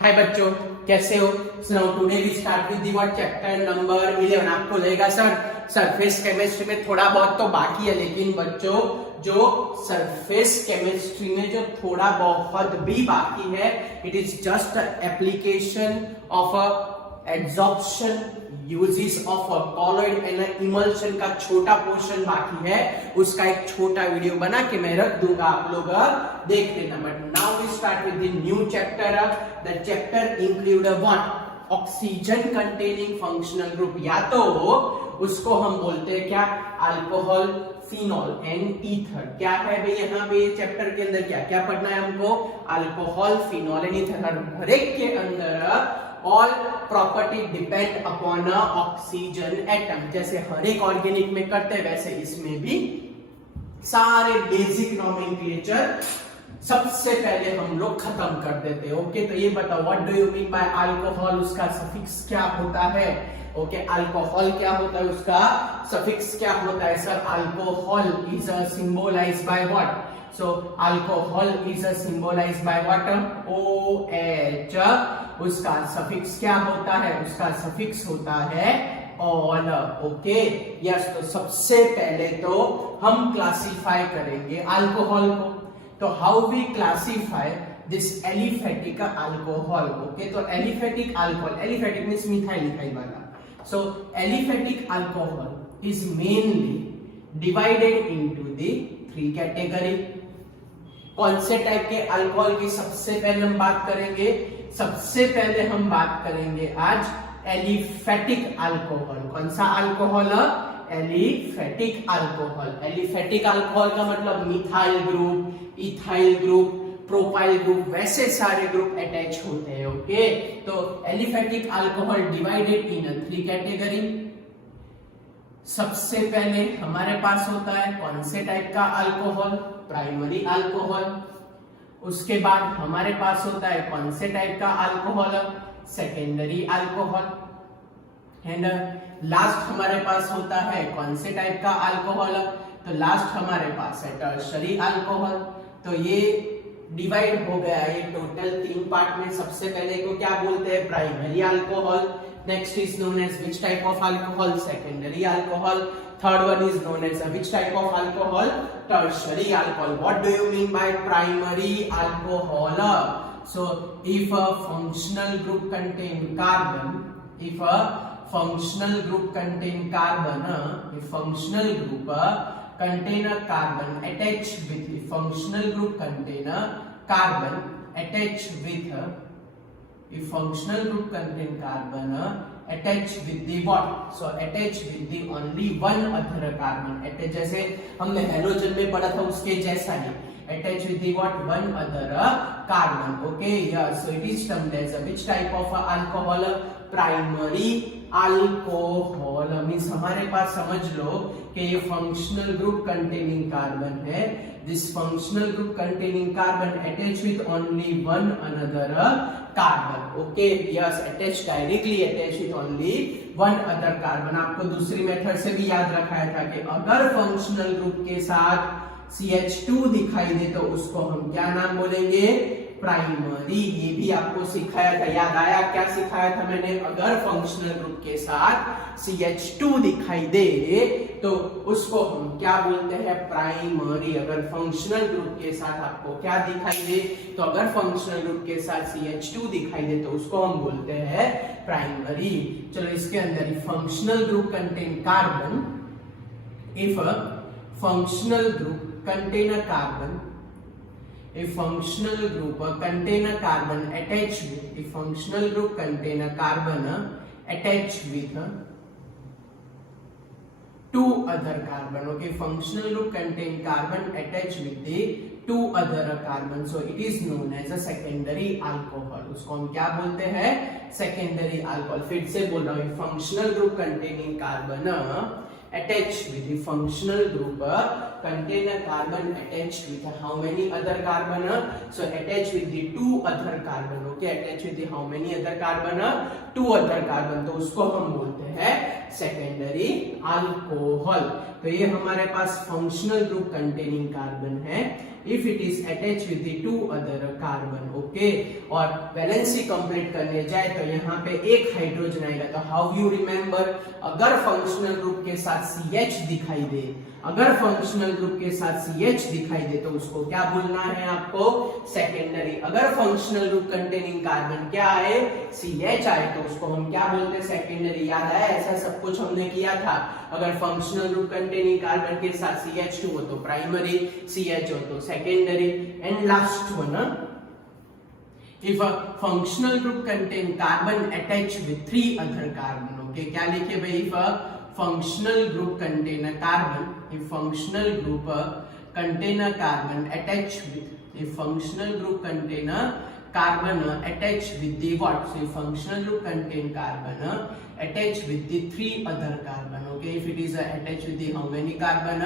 हाय बच्चों, कैसे हो? Now today we start with the what chapter number 11। आपको लगेगा सर सरफेस केमिस्ट्री में थोड़ा बहुत तो बाकी है, लेकिन बच्चों जो सरफेस केमिस्ट्री में जो थोड़ा बहुत भी बाकी है, it is just application of a absorption uses of a colloid and emulsion का छोटा पोर्शन बाकी है। उसका एक छोटा वीडियो बना के मैं रख दूंगा, आप लोग देख लेना। But now we start with the new chapter. The chapter include what? Oxygen containing functional group, या तो उसको हम बोलते हैं क्या? Alcohol, phenol and ether. क्या है भाई यहाँ पे चैप्टर के अंदर क्या क्या पढ़ना है हमको? Alcohol, phenol and ether. हर एक के अंदर all property depend upon oxygen atom. जैसे हर एक ऑर्गेनिक में करते हैं, वैसे इसमें भी सारे बेसिक नोमेनक्लेचर सबसे पहले हम लोग खत्म कर देते हैं। ओके, तो ये बताओ what do you mean bye alcohol? उसका सफिक्स क्या होता है? ओके, अल्कोहल क्या होता है, उसका सफिक्स क्या होता है? Sir, alcohol is symbolized by what? So alcohol is symbolized by what? OH। उसका सफिक्स क्या होता है? उसका सफिक्स होता है ऑल। Okay, yes. तो सबसे पहले तो हम क्लासिफाई करेंगे अल्कोहल को। तो how we classify this aliphatic alcohol? Okay, तो aliphatic alcohol, aliphatic means methyl ethyl वाला। So aliphatic alcohol is mainly divided into the 3 category. कौन से टाइप के अल्कोहल की सबसे पहले हम बात करेंगे? सबसे पहले हम बात करेंगे आज एलिफेटिक अल्कोहल। कौन सा alcohol? Aliphatic alcohol. Aliphatic alcohol का मतलब methyl group, ethyl group, propyl group, वैसे सारे ग्रुप अटैच होते हैं। ओके, तो aliphatic alcohol divided in 3 category. सबसे पहले हमारे पास होता है कौन से टाइप का अल्कोहल? Primary alcohol. उसके बाद हमारे पास होता है कौन से टाइप का alcohol? Secondary alcohol. And last हमारे पास होता है कौन से टाइप का अल्कोहल? तो लास्ट हमारे पास है टर्शरी अल्कोहल। तो ये डिवाइड हो गया ये टोटल 3 पार्ट में। सबसे पहले को क्या बोलते हैं? Primary alcohol. Next is known as which type of alcohol? Secondary alcohol. Third one is known as which type of alcohol? Tertiary alcohol. What do you mean by primary alcohol? So, if a functional group contain carbon, if a functional group contain carbon, if functional group contain a carbon attached with, if functional group contain a carbon attached with if functional group contain carbon attached with the what? So attached with the only one other carbon. attached जैसे हमने halogen में पढ़ा था उसके जैसा ही, attached with the what? One other carbon. Okay, yeah. So it is termed as which type of alcohol? Primary alcohol. Means हमारे पास समझ लो कि ये फंक्शनल ग्रुप कंटेनिंग कार्बन है। This functional group containing carbon attach with only one another carbon. Okay, yes, attach directly attach with only one other carbon. आपको दूसरी method से भी याद रखाया था कि अगर फंक्शनल ग्रुप के साथ CH2 दिखाई दे तो उसको हम क्या नाम बोलेंगे? प्राइमरी। ये भी आपको सिखाया था, याद आया क्या सिखाया था मैंने? अगर फंक्शनल ग्रुप के साथ CH2 दिखाई दे तो उसको हम क्या बोलते हैं? प्राइमरी। अगर फंक्शनल ग्रुप के साथ आपको क्या दिखाई दे? तो अगर फंक्शनल ग्रुप के साथ CH2 दिखाई दे तो उसको हम बोलते हैं प्राइमरी। चलो इसके अंदर functional group contain carbon. If functional group contain a carbon, a functional group contain a carbon attached with, a functional group contain a carbon attached with 2 other carbon. Okay, functional group contain carbon attached with the 2 other carbon. So it is known as a secondary alcohol. उसको हम क्या बोलते हैं? Secondary alcohol. फिर से बोल रहा हूँ, functional group containing carbon attached with the functional group contain a carbon attached with how many other carbon? So attached with the 2 other carbon. Okay, attached with the how many other carbon? 2 other carbon. तो उसको हम बोलते हैं secondary alcohol. तो ये हमारे पास functional group containing carbon है if it is attach with the 2 other carbon. Okay, और वैलेंसी कंप्लीट करने जाए तो यहाँ पे एक हाइड्रोजन आएगा। तो हाउ यू रिमेंबर, अगर फंक्शनल ग्रुप के साथ CH दिखाई दे, अगर फंक्शनल ग्रुप के साथ CH दिखाई दे तो उसको क्या बोलना है आपको, सेकेंडरी। अगर फंक्शनल ग्रुप कंटेनिंग कार्बन क्या आए, CH आए, तो उसको हम क्या बोलते हैं, सेकेंडरी। याद आया, ऐसा सब कुछ हमने किया था। अगर फंक्शनल ग्रुप कंटेनिंग कार्बन के साथ CH2 हो तो प्राइमरी, CH हो तो secondary. And last one, if a functional group contain carbon attached with 3 other carbon। Okay, क्या लिखे भाई, if a functional group contain a carbon, if functional group contain a carbon attached with, if functional group contain a carbon attached with the what, so if functional group contain carbon attached with the 3 other carbon। okay, if it is attached with the how many carbon,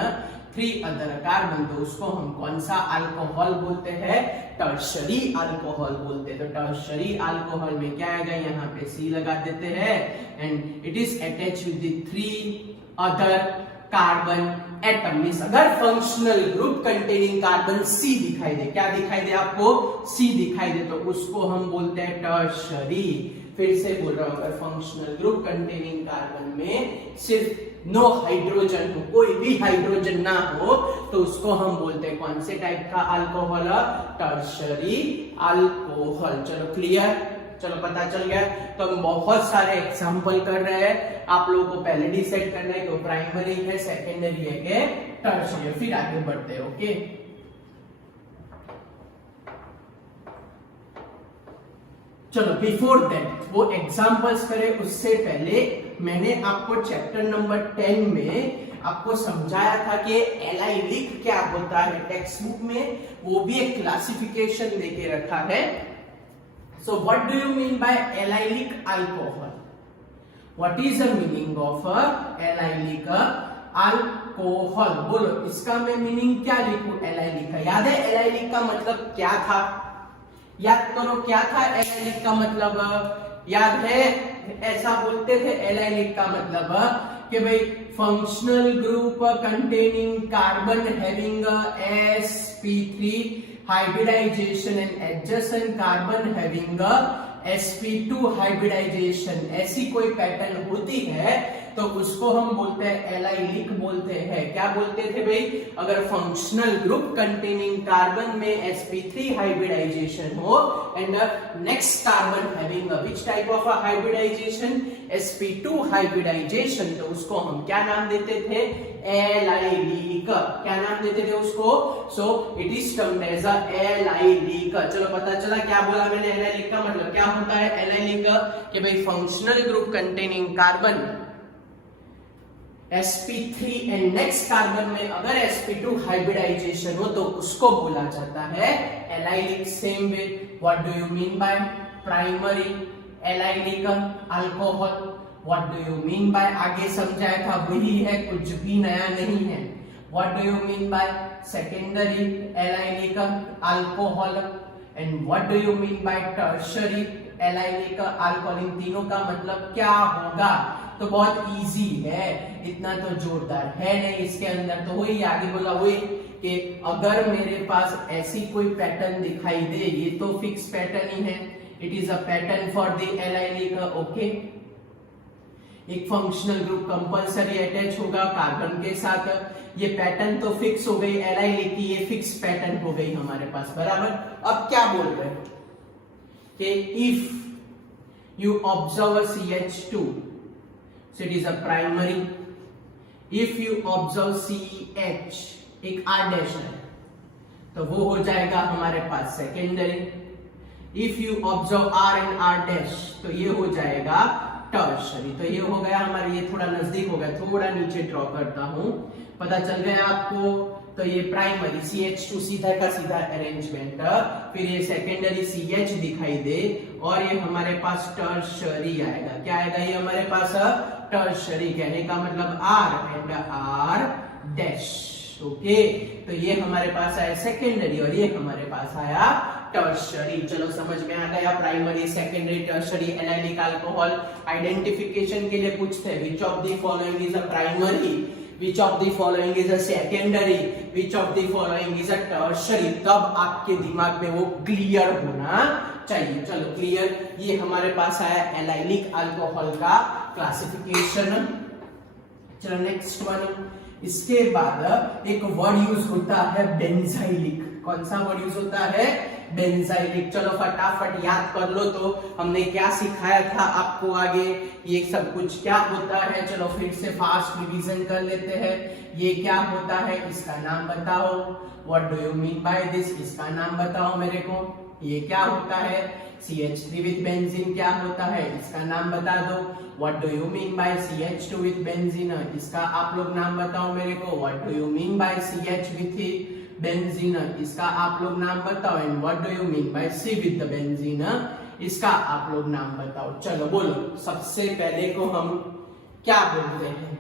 3 other carbon, तो उसको हम कौन सा alcohol बोलते हैं, tertiary alcohol बोलते हैं। तो टर्शरी अल्कोहल में क्या आएगा, यहाँ पे C लगा देते हैं, and it is attach with the 3 other carbon atom. Means अगर functional group containing carbon C दिखाई दे, क्या दिखाई दे आपको, C दिखाई दे, तो उसको हम बोलते हैं टर्शरी। फिर से बोल रहा हूं, अगर फंक्शनल ग्रुप कंटेनिंग कार्बन में सिर्फ नो हाइड्रोजन हो, कोई भी हाइड्रोजन ना हो, तो उसको हम बोलते हैं कौन से टाइप का अल्कोहल, टर्शरी अल्कोहल। चलो क्लियर, चलो पता चल गया। तो हम बहुत सारे एग्जांपल कर रहे हैं, आप लोगों को पहले डिसाइड करना है कि प्राइमरी है, सेकेंडरी है कि टर्शरी है, फिर आगे बढ़ते हैं। ओके, चलो बिफोर दैट वो एग्जांपल्स करें, उससे पहले मैंने आपको चैप्टर नंबर 10 में आपको समझाया था कि एलाइलिक क्या होता है। टेक्स्ट बुक में वो भी एक क्लासिफिकेशन देके रखा है। So what do you mean bye allylic alcohol, what is the meaning of allylic alcohol, बोलो इसका मैं मीनिंग क्या लिखूं, एलाइलिक का। याद है एलाइलिक का मतलब क्या था, याद करो क्या था एलाइलिक का मतलब, याद है, ऐसा बोलते थे एलाइलिक का मतलब कि भाई functional group containing carbon having sp3 hybridisation and adjacent carbon having sp2 hybridisation, ऐसी कोई पैटर्न होती है तो उसको हम बोलते हैं एलाइलिक बोलते हैं। क्या बोलते थे भाई, अगर फंक्शनल ग्रुप कंटेनिंग कार्बन में sp3 हाइब्रिडाइजेशन हो and next carbon having which type of hybridisation, sp2 hybridisation, तो उसको हम क्या नाम देते थे, एलाइलिक। क्या नाम देते थे उसको, so it is termed as a allylic. चलो पता चला क्या बोला मैंने, एलाइलिक का मतलब क्या होता है, एलाइलिक कि भाई functional group containing carbon sp3 and next carbon में अगर sp2 हाइब्रिडाइजेशन हो तो उसको बोला जाता है allylic. Same way what do you mean by primary allylic alcohol, what do you mean bye, आगे समझाया था वही है, कुछ भी नया नहीं है। What do you mean by secondary allylic alcohol and what do you mean by tertiary allylic alcohol, इन तीनों का मतलब क्या होगा। तो बहुत इजी है, इतना तो जोरदार है नहीं इसके अंदर। तो वही आगे बोला वही कि अगर मेरे पास ऐसी कोई पैटर्न दिखाई दे, ये तो फिक्स पैटर्न ही है, it is a pattern for the allylic. Okay, एक फंक्शनल ग्रुप कंपल्सरी अटैच होगा कार्बन के साथ, ये पैटर्न तो फिक्स हो गई एलाइलिक की, ये फिक्स पैटर्न हो गई हमारे पास, बराबर। अब क्या बोल रहे हैं कि if you observe CH2 so it is a primary, if you observe CH एक R dash है तो वो हो जाएगा हमारे पास secondary, if you observe R and R dash तो ये हो जाएगा टर्शरी। तो ये हो गया हमारे, ये थोड़ा नजदीक हो गया, थोड़ा नीचे ड्रॉ करता हूं, पता चल गया आपको। तो ये प्राइमरी CH2 सीधा का सीधा अरेंजमेंट, फिर ये सेकेंडरी CH दिखाई दे और ये हमारे पास टर्शरी आएगा। क्या आएगा ये हमारे पास, टर्शरी, कहने का मतलब R and R dash. Okay, तो ये हमारे पास आया सेकेंडरी और ये हमारे पास आया टर्शरी। चलो समझ में आ गया, primary, secondary, tertiary, allylic alcohol. Identification के लिए पूछते हैं which of the following is a primary, which of the following is a secondary, which of the following is a tertiary, तब आपके दिमाग में वो क्लियर होना चाहिए। चलो क्लियर, ये हमारे पास आया एनाइलिक अल्कोहल का क्लासिफिकेशन। चलो नेक्स्ट वन, इसके बाद एक वर्ड यूज होता है बेंजाइलिक। कौन सा वर्ड यूज होता है? बेंजाइलिक। चलो फटाफट याद कर लो तो हमने क्या सिखाया था आपको आगे, ये सब कुछ क्या होता है। चलो फिर से फास्ट रिवीजन कर लेते हैं। ये क्या होता है, इसका नाम बताओ। What do you mean by this, इसका नाम बताओ मेरे को। ये क्या होता है? CH3 विद बेंजीन क्या होता है, इसका नाम बता दो। What do you mean bye CH2 with benzene, इसका आप लोग नाम बताओ मेरे को। What do you mean bye CH with benzene, इसका आप लोग नाम बताओ। And what do you mean bye C with the benzene, इसका आप लोग नाम बताओ। चलो बोलो, सबसे पहले को हम क्या बोलते हैं?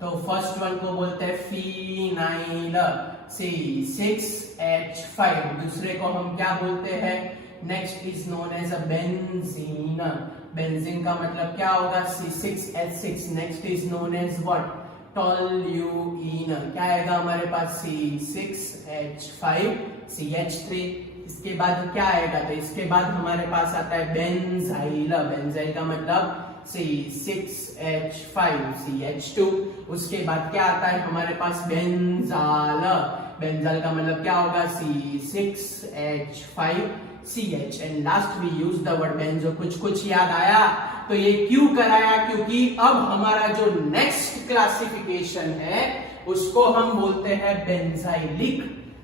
तो फर्स्ट वन को बोलते हैं फिनाइल C6H5। दूसरे को हम क्या बोलते हैं? Next is known as a benzene. Benzene का मतलब क्या होगा? C6H6। Next is known as what? Toluene. क्या आएगा हमारे पास? C6H5 CH3। इसके बाद क्या आएगा? तो इसके बाद हमारे पास आता है बेंजाइल। बेंजाइल का मतलब C6H5 CH2। उसके बाद क्या आता है हमारे पास? बेंजाल। बेंजाल का मतलब क्या होगा? C6H5 CH। And last we use the word benzo. कुछ याद आया? तो ये क्यों कराया? क्योंकि अब हमारा जो नेक्स्ट क्लासिफिकेशन है उसको हम बोलते हैं बेंजाइलिक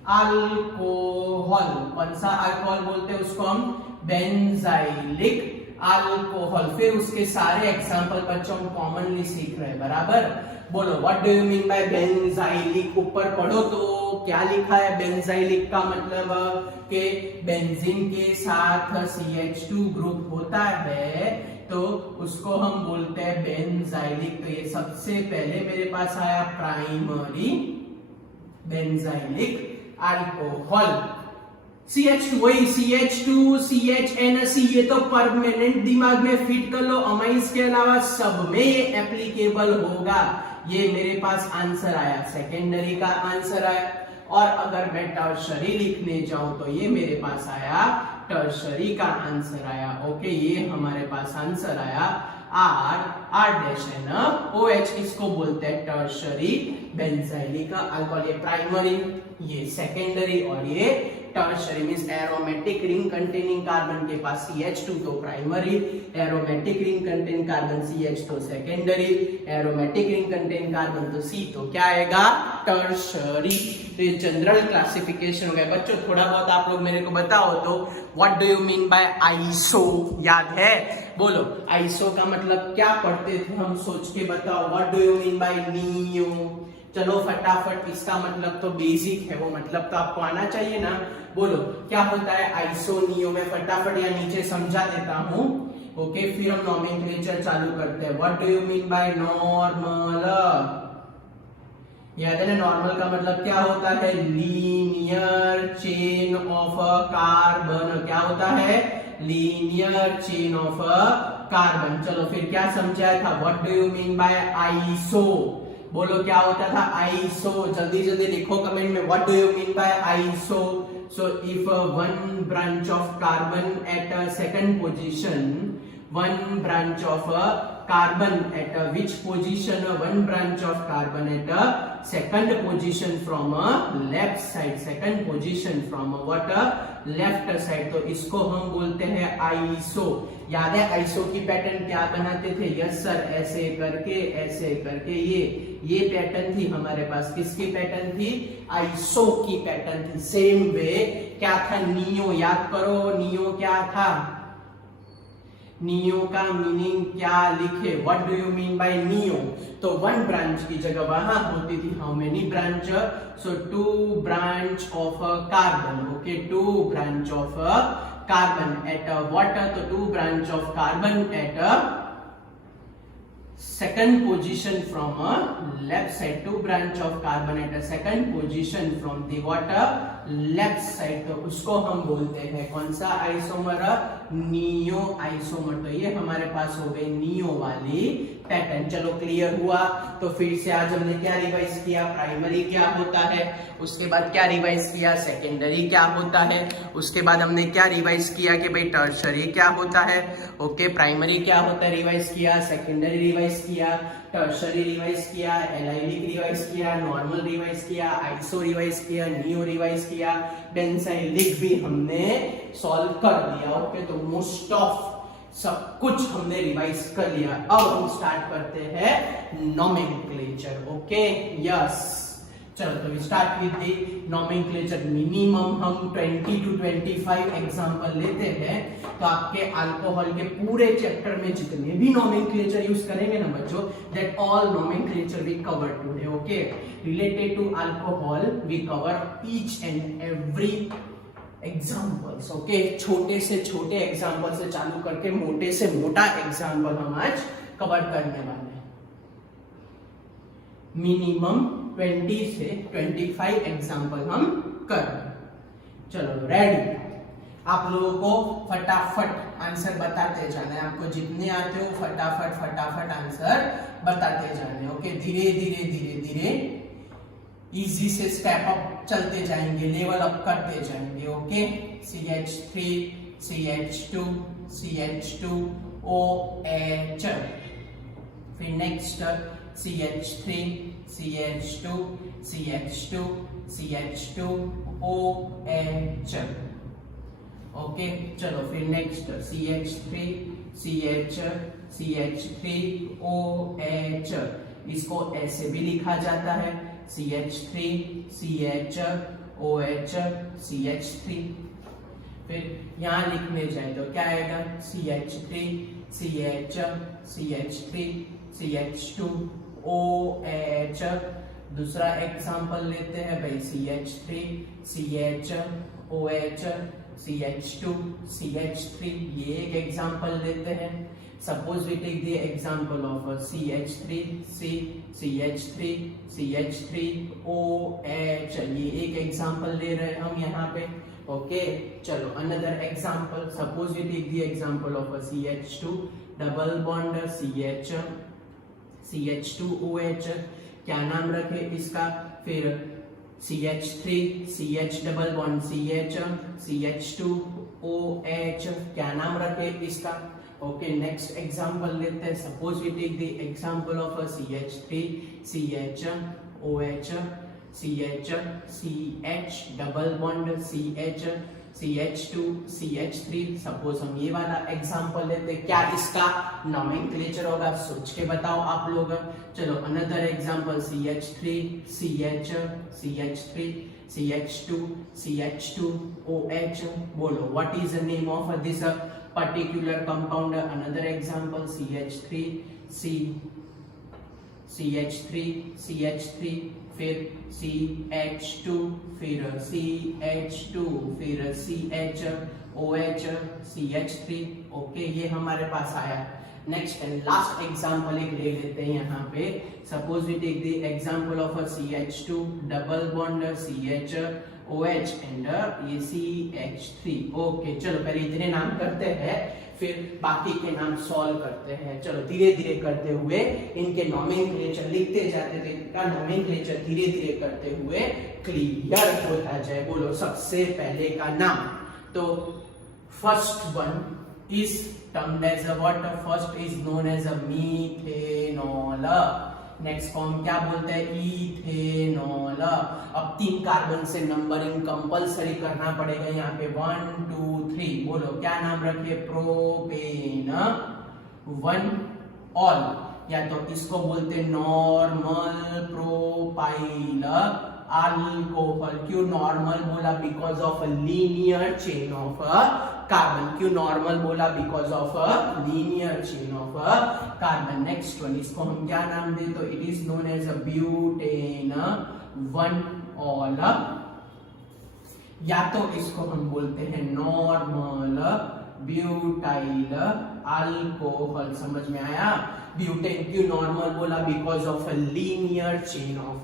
अल्कोहल। कौन सा अल्कोहल बोलते हैं उसको हम? Benzylic alcohol. फिर उसके सारे एग्जांपल बच्चों हम कॉमनली सीख रहे हैं, बराबर। बोलो what do you mean bye benzylic. ऊपर पढ़ो तो क्या लिखा है? बेंजाइलिक का मतलब कि बेंजीन के साथ CH2 ग्रुप होता है तो उसको हम बोलते हैं बेंजाइलिक। तो ये सबसे पहले मेरे पास आया प्राइमरी बेंजाइलिक अल्कोहल। CH2 वही CH2 CHNC, ये तो परमानेंट दिमाग में फिट कर लो। अमाइंस के अलावा सब में ये एप्लीकेबल होगा। ये मेरे पास आंसर आया, सेकेंडरी का आंसर आया। और अगर मैं टर्शरी लिखने जाऊं तो ये मेरे पास आया टर्शरी का आंसर आया। ओके, ये हमारे पास आंसर आया R-OH। इसको बोलते हैं टर्शरी बेंजाइलिक अल्कोहल। ये प्राइमरी, ये सेकेंडरी और ये tertiary. Means aromatic ring containing carbon के पास CH2 तो primary, aromatic ring containing carbon CH तो secondary, aromatic ring containing carbon तो C तो क्या आएगा? टर्शरी। तो ये जनरल क्लासिफिकेशन हो गया। बच्चों थोड़ा बहुत आप लोग मेरे को बताओ तो what do you mean bye iso, याद है? बोलो आइसो का मतलब क्या पढ़ते थे हम, सोच के बताओ। What do you mean by neo. चलो फटाफट, इसका मतलब तो बेसिक है, वो मतलब तो आपको आना चाहिए ना। बोलो क्या होता है आइसो नियो। में फटाफट या नीचे समझा देता हूं। ओके, फिर हम नॉमेनक्लेचर चालू करते हैं। What do you mean by normal. याद है ना, नॉर्मल का मतलब क्या होता है? Linear chain of carbon. क्या होता है? Linear chain of carbon. चलो फिर क्या समझाया था? What do you mean bye iso. बोलो क्या होता था? आइसो। जल्दी जल्दी लिखो कमेंट में, what do you mean bye iso. So if one branch of carbon at a second position, one branch of carbon at which position? One branch of carbon at a second position from a left side. Second position from what? Left side. तो इसको हम बोलते हैं iso. याद है iso की pattern क्या बनाते थे? यस सर, ऐसे करके ये पैटर्न थी हमारे पास। किसकी पैटर्न थी? आइसो की पैटर्न थी। सेम वे क्या था? नियो। याद करो नियो क्या था? नियो का मीनिंग क्या लिखे? What do you mean by neo. तो वन ब्रांच की जगह वहां होती थी how many branch? So two branch of carbon. Okay, two branch of carbon at what? तो two branch of carbon at second position from left side. Two branch of carbon at a second position from the what? Left side, तो उसको हम बोलते हैं कौन सा isomer, neo isomer. तो ये हमारे पास हो गई नियो वाली पैटर्न। चलो क्लियर हुआ। तो फिर से आज हमने क्या रिवाइज किया, प्राइमरी क्या होता है, उसके बाद क्या रिवाइज किया, सेकेंडरी क्या होता है, उसके बाद हमने क्या रिवाइज किया कि भाई टर्शरी क्या होता है। ओके, प्राइमरी क्या होता है रिवाइज किया, सेकेंडरी रिवाइज किया, टर्शरी रिवाइज किया, एलाइलिक रिवाइज किया, नॉर्मल रिवाइज किया, आइसो रिवाइज किया, नियो रिवाइज किया, बेंजाइलिक भी हमने सॉल्व कर लिया। ओके, तो मोस्ट ऑफ सब कुछ हमने रिवाइज कर लिया। अब हम स्टार्ट करते हैं नोमेनक्लेचर। ओके, यस, चलो तो start with the nomenclature. Minimum हम 20 to 25 एग्जांपल लेते हैं। तो आपके अल्कोहल के पूरे चैप्टर में जितने भी नोमेनक्लेचर यूज करेंगे ना बच्चों, that all nomenclature we cover today. Okay, related to alcohol we cover each and every examples. Okay, छोटे से छोटे एग्जाम्पल से चालू करके मोटे से मोटा एग्जाम्पल हम आज कवर करने वाले हैं। मिनिमम 20 से 25 एग्जाम्पल हम कर रहे हैं। चलो रेडी। आप लोगों को फटाफट आंसर बताते जाना है। आपको जितने आते हो फटाफट आंसर बताते जाने। ओके, धीरे धीरे धीरे धीरे इजी से स्टेप अप चलते जाएंगे, लेवल अप करते जाएंगे। Okay, CH3 CH2 CH2 OH, फिर next CH3 CH2 CH2 CH2 OH। Okay, चलो फिर next CH3 CH CH3 OH। इसको ऐसे भी लिखा जाता है CH3 CH OH CH3। फिर यहां लिखने जाए तो क्या आएगा, CH3 CH CH3 CH2 OH। दूसरा एग्जांपल लेते हैं भाई, CH3 CH OH CH2 CH3। ये एक एग्जांपल लेते हैं। Suppose we take the example of CH3 CH3 CH3 OH। ये एक एग्जांपल ले रहे हैं हम यहाँ पे। ओके, चलो another example. Suppose we take the example of CH2 double bond CH CH2 OH। क्या नाम रखे इसका, फिर CH3 CH double bond CH CH2 OH। क्या नाम रखे इसका। ओके, नेक्स्ट एग्जांपल लेते हैं। Suppose we take the example of CH3 CH OH CH CH double bond CH CH2 CH3। Suppose हम ये वाला एग्जांपल लेते हैं। क्या इसका नोमेनक्लेचर होगा, सोच के बताओ आप लोग। चलो another example, CH3 CH CH3 CH2 CH2 OH। बोलो what is the name of this particular compound। another example, CH3 CH3 CH3, फिर CH2, फिर CH2, फिर CH OH CH3। ओके, ये हमारे पास आया। नेक्स्ट एंड लास्ट एग्जांपल एक ले लेते हैं यहाँ पे। Suppose we take the example of CH2 double bond CH OH and ये CH3। ओके, चलो पहले इतने नाम करते हैं, फिर बाकी के नाम सॉल्व करते हैं। चलो धीरे धीरे करते हुए इनके नोमेनक्लेचर लिखते जाते थे। इनका नोमेनक्लेचर धीरे धीरे करते हुए क्लियर होता जाए। बोलो सबसे पहले का नाम। तो first one is termed as a what, first is known as a methanol. Next को हम क्या बोलते हैं, इथेनॉल। अब 3 कार्बन से नंबरिंग कंपलसरी करना पड़ेगा यहाँ पे, 1 2 3। बोलो क्या नाम रखिए, प्रोपेन 1 ऑल, या तो इसको बोलते नॉर्मल प्रोपाइल अल्कोहल। क्यों नॉर्मल बोला, because of linear chain of carbon. क्यों नॉर्मल बोला, because of linear chain of carbon. Next one, इसको हम क्या नाम दे, तो it is known as butane 1 ol, या तो इसको हम बोलते हैं नॉर्मल ब्यूटाइल अल्कोहल। समझ में आया। ब्यूटेन क्यों नॉर्मल बोला, because of linear chain of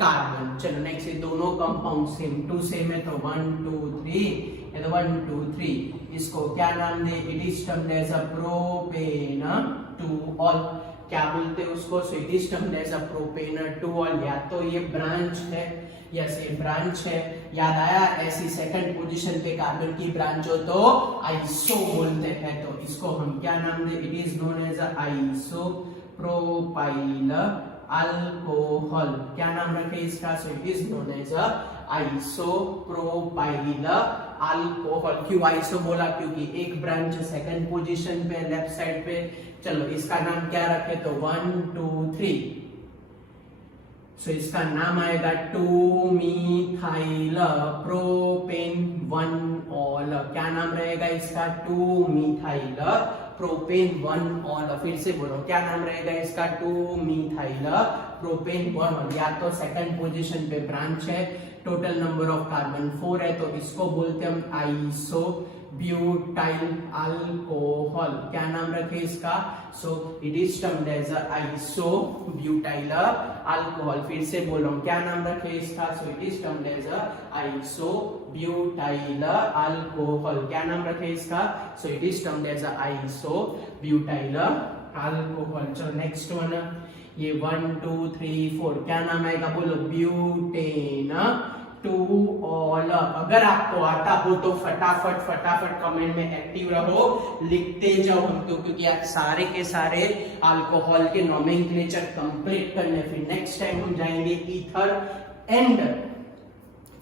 carbon. चलो नेक्स्ट, ये दोनों कंपाउंड सेम टू सेम है तो 1 2 3, ये तो 1 2 3, इसको क्या नाम दे? It is termed as a propane two ol. क्या बोलते हैं उसको? So it is termed as a propane two ol. या तो ये ब्रांच है, यस ये ब्रांच है। याद आया? ऐसी सेकंड पोजीशन पे कार्बन की ब्रांच हो तो आइसो बोलते हैं। तो इसको हम क्या नाम दे? It is known as isopropyl alcohol. क्या नाम रखे इसका? So it is known as isopropyl alcohol. क्यों आइसो बोला? क्योंकि एक ब्रांच सेकंड पोजीशन पे लेफ्ट साइड पे। चलो इसका नाम क्या रखे? तो 1 2 3, सो इसका नाम आएगा 2 मिथाइल प्रोपेन 1 ऑल। क्या नाम रहेगा इसका? 2 मिथाइल प्रोपेन 1 ऑल। फिर से बोलो, क्या नाम रहेगा इसका? 2 मिथाइल प्रोपेन 1 ऑल। या तो सेकंड पोजीशन पे ब्रांच है, टोटल नंबर ऑफ कार्बन 4 है, तो इसको बोलते हम आइसो ब्यूटाइल अल्कोहल। क्या नाम रखे इसका? So it is termed as iso butyl alcohol. फिर से बोल रहा हूं, क्या नाम रखे इसका? So it is termed as iso butyl alcohol. क्या नाम रखे इसका? So it is termed as iso butyl alcohol. चलो नेक्स्ट वन, ये 1 2 3 4, क्या नाम आएगा? बोलो, ब्यूटेन टू ऑल। अगर आपको आता हो तो फटाफट कमेंट में एक्टिव रहो, लिखते जाओ हम तो, क्योंकि आज सारे के सारे अल्कोहल के नोमेनक्लेचर कंप्लीट करने। फिर नेक्स्ट टाइम हम जाएंगे ईथर एंड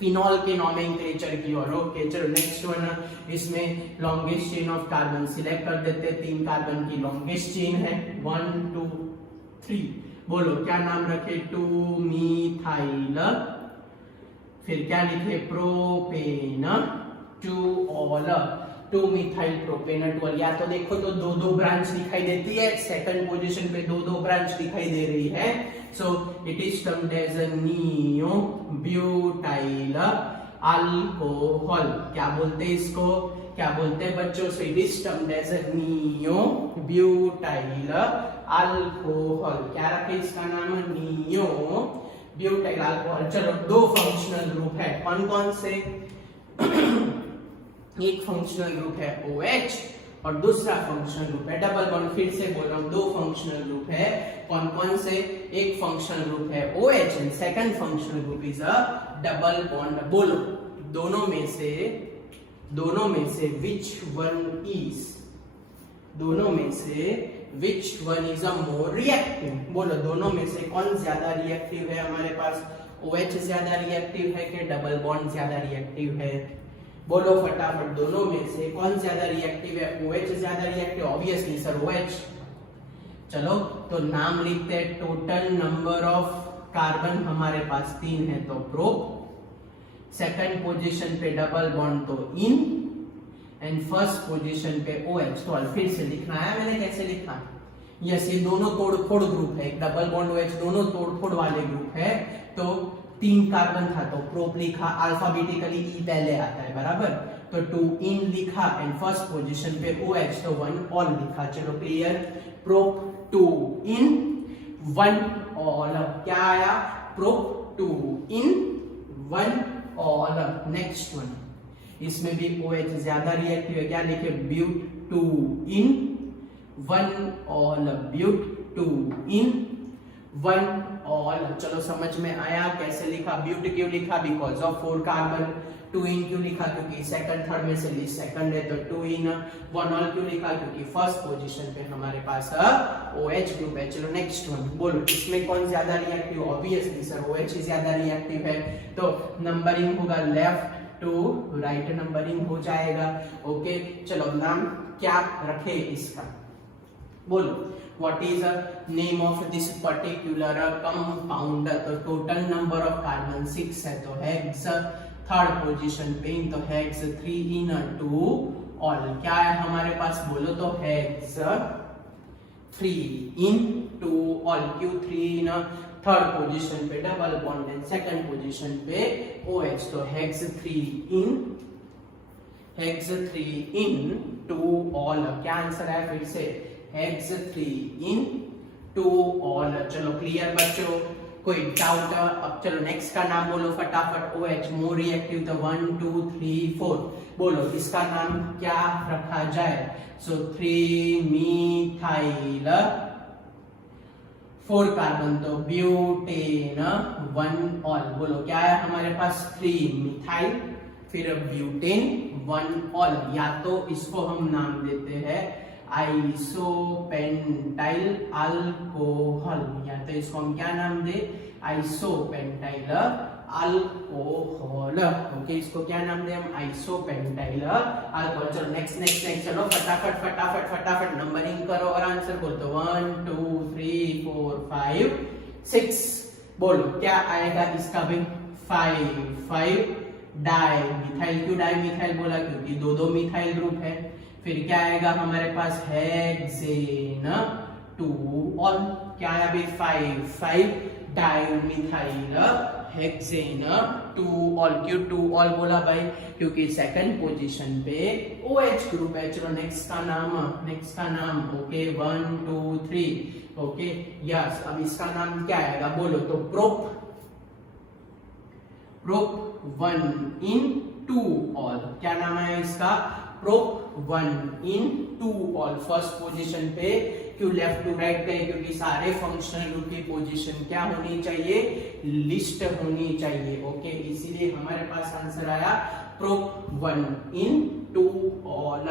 फिनॉल के नोमेनक्लेचर की ओर। ओके चलो नेक्स्ट वन, इसमें longest chain of carbon select कर देते। 3 कार्बन की लॉन्गेस्ट चेन है, 1 2 3। बोलो क्या नाम रखे? 2 मिथाइल, फिर क्या लिखे? Propane two all. 2 methyl propane two ol. या तो देखो तो दो ब्रांच दिखाई देती है, सेकंड पोजीशन पे दो ब्रांच दिखाई दे रही है। So it is termed as neo butyl alcohol. क्या बोलते हैं इसको? क्या बोलते हैं बच्चों? So it is termed as neo butyl alcohol. क्या रखे इसका नाम? Neo butyl alcohol. चलो 2 फंक्शनल ग्रुप है, कौन कौन से? एक फंक्शनल ग्रुप है OH और दूसरा फंक्शनल ग्रुप है डबल बॉन्ड। फिर से बोल रहा हूं, 2 फंक्शनल ग्रुप है, कौन कौन से? एक फंक्शनल ग्रुप है OH and second functional group is a double bond. बोलो दोनों में से विच वन इज, दोनों में से which one is a more reactive? बोलो दोनों में से कौन ज्यादा रिएक्टिव है हमारे पास? OH ज्यादा रिएक्टिव है कि डबल बॉन्ड ज्यादा रिएक्टिव है? बोलो फटाफट, दोनों में से कौन ज्यादा रिएक्टिव है? OH ज्यादा रिएक्टिव, ऑब्वियसली सर OH। चलो तो नाम लिखते हैं। टोटल नंबर ऑफ कार्बन हमारे पास 3 है तो प्रो, सेकंड पोजीशन पे डबल बॉन्ड तो इन, एंड फर्स्ट पोजीशन पे OH। तो फिर से लिखना है मैंने, कैसे लिखा? यस ये दोनों तोड़फोड़ ग्रुप है, एक डबल बॉन्ड OH दोनों तोड़फोड़ वाले ग्रुप है। तो 3 कार्बन था तो प्रोप लिखा, अल्फाबेटिकली ई पहले आता है बराबर, तो 2 इन लिखा एंड फर्स्ट पोजीशन पे OH तो 1 ऑल लिखा। चलो क्लियर? Prop 2 en 1 ol. क्या आया? Prop 2 en 1 ol. Next one, इसमें भी OH ज्यादा रिएक्टिव है, क्या लिखे? But 2 en 1 ol, but 2 en 1 ol. चलो समझ में आया कैसे लिखा? ब्यूट क्यों लिखा? Because of 4 carbon. 2 इन क्यों लिखा? क्योंकि सेकंड थर्ड में से लीस्ट सेकंड है तो 2 इन। 1 ऑल क्यों लिखा? क्योंकि फर्स्ट पोजीशन पे हमारे पास OH ग्रुप है। चलो नेक्स्ट वन, बोलो इसमें कौन ज्यादा रिएक्टिव? ऑब्वियसली सर OH ज्यादा रिएक्टिव है, तो नंबरिंग होगा लेफ्ट टू राइट, नंबरिंग हो जाएगा। ओके चलो नाम क्या रखे इसका? बोलो what is the name of this particular compound? तो टोटल नंबर ऑफ कार्बन 6 है तो हेक्स थर्ड पोजीशन पे, तो हेक्स 3 इन 2 ऑल। क्या है हमारे पास? बोलो तो हेक्स 3 इन 2 ऑल। क्यों 3 इन? थर्ड पोजीशन पे double bond and second position पे OH, तो हेक्स 3 इन 2 ऑल। क्या आंसर है? फिर से हेक्स 3 इन 2 ऑल। चलो क्लियर बच्चों? कोई डाउट? अब चलो नेक्स्ट का नाम बोलो फटाफट। OH मोर रिएक्टिव, तो 1 2 3 4 बोलो, इसका नाम क्या रखा जाए? सो 3 मिथाइल 4 कार्बन, तो ब्यूटेन 1 ऑल। बोलो क्या है हमारे पास? 3 मिथाइल फिर ब्यूटेन 1 ऑल। या तो इसको हम नाम देते हैं आइसोपेंटाइल अल्कोहल, या तो इसको हम क्या नाम दे? Isopentyl alcohol. ओके, इसको क्या नाम दे हम? Isopentyl alcohol. चलो नेक्स्ट नेक्स्ट नेक्स्ट, चलो फटाफट फटाफट फटाफट नंबरिंग करो और आंसर बोलो। तो 1 2 3 4 5 6 बोलो क्या आएगा इसका भाई? 5 डाई मिथाइल। क्यों डाई मिथाइल बोला? क्योंकि दो दो मिथाइल ग्रुप है। फिर क्या आएगा हमारे पास? Hexane 2 all. क्या है अभी? 5 डाई मिथाइल हेक्सेन 2 ऑल। क्यों 2 ऑल बोला भाई? क्योंकि सेकंड पोजीशन पे OH ग्रुप है। चलो नेक्स्ट का नाम ओके 1 2 3 ओके यस। अब इसका नाम क्या आएगा बोलो? तो प्रोप 1 in 2 ऑल। क्या नाम है इसका? Prop 1 in 2 all. First position पे क्यों लेफ्ट टू राइट गए? क्योंकि सारे फंक्शनल ग्रुप की पोजीशन क्या होनी चाहिए? लिस्ट होनी चाहिए। ओके, इसीलिए हमारे पास आंसर आया प्रोप 1 in 2 ऑल।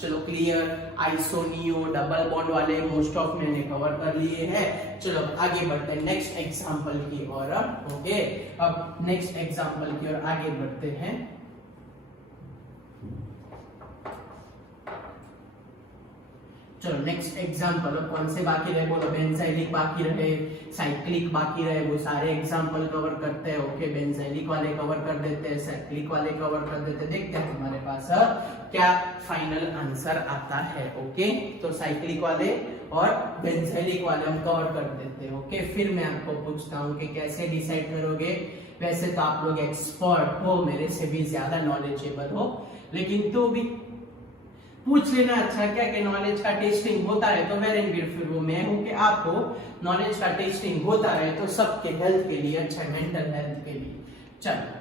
चलो क्लियर? आइसोनियो डबल बॉन्ड वाले मोस्ट ऑफ मैंने कवर कर लिए हैं। चलो आगे बढ़ते हैं नेक्स्ट एग्जांपल की ओर। ओके, अब नेक्स्ट एग्जांपल की ओर आगे बढ़ते हैं। चलो नेक्स्ट एग्जांपल कौन से बाकी रहे बोलो? बेंजाइलिक बाकी रहे, साइक्लिक बाकी रहे, वो सारे एग्जांपल कवर करते हैं। ओके, बेंजाइलिक वाले कवर कर देते हैं, साइक्लिक वाले कवर कर देते हैं। देखते हैं हमारे पास क्या फाइनल आंसर आता है। ओके, तो साइक्लिक वाले और बेंजाइलिक वाले हम कवर कर देते हैं। ओके, फिर मैं आपको पूछता हूँ कि कैसे डिसाइड करोगे? वैसे तो आप लोग एक्सपर्ट हो, मेरे से भी ज्यादा नॉलेजेबल हो, लेकिन तो भी पूछ लेना अच्छा क्या कि नॉलेज का टेस्टिंग होता रहे तो वेरी गुड। फिर वो मैं हूं कि आप हो, नॉलेज का टेस्टिंग होता रहे तो सबके हेल्थ के लिए अच्छा, मेंटल हेल्थ के लिए। चलो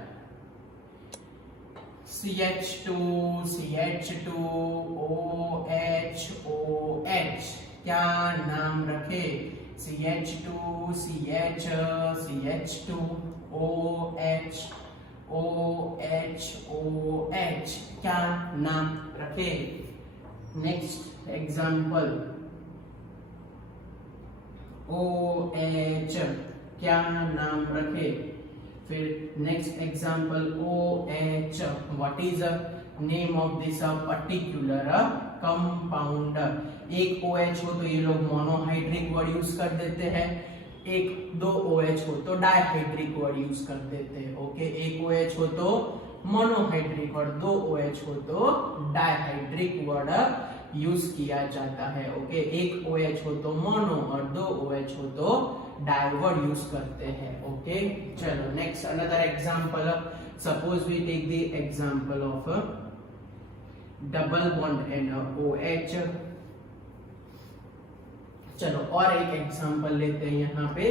CH2 OH OH क्या नाम रखे? CH2 CH2 OH OH क्या नाम रखे? नेक्स्ट एग्जाम्पल OH क्या नाम रखे? फिर next example OH what is name of this particular compound? एक OH हो तो ये लोग मोनोहाइड्रिक वर्ड यूज कर देते हैं, एक दो OH हो तो डाइहाइड्रिक वर्ड यूज कर देते हैं। ओके, एक OH हो तो मोनोहाइड्रिक और दो OH हो तो डाइहाइड्रिक वर्ड यूज किया जाता है। ओके, एक OH हो तो मोनो और दो OH हो तो डाई वर्ड यूज करते हैं। ओके, चलो next another example. Suppose we take the example of double bond and OH। चलो और एक एग्जांपल लेते हैं यहाँ पे।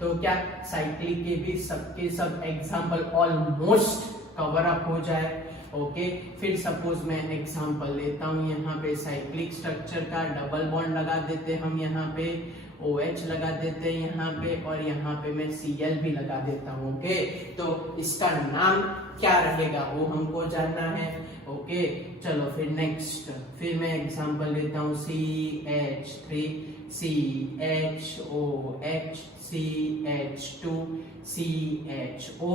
तो क्या साइक्लिक के भी सबके सब एग्जांपल ऑलमोस्ट कवर अप हो जाए? ओके, फिर सपोज मैं एग्जांपल लेता हूँ यहाँ पे साइक्लिक स्ट्रक्चर का। डबल बॉन्ड लगा देते हम यहाँ पे, OH लगा देते हैं यहाँ पे, और यहाँ पे मैं Cl भी लगा देता हूँ। ओके, तो इसका नाम क्या रहेगा वो हमको जानना है। ओके, चलो फिर नेक्स्ट, फिर मैं एग्जांपल लेता हूँ CH3 CHOH CH2 CHO।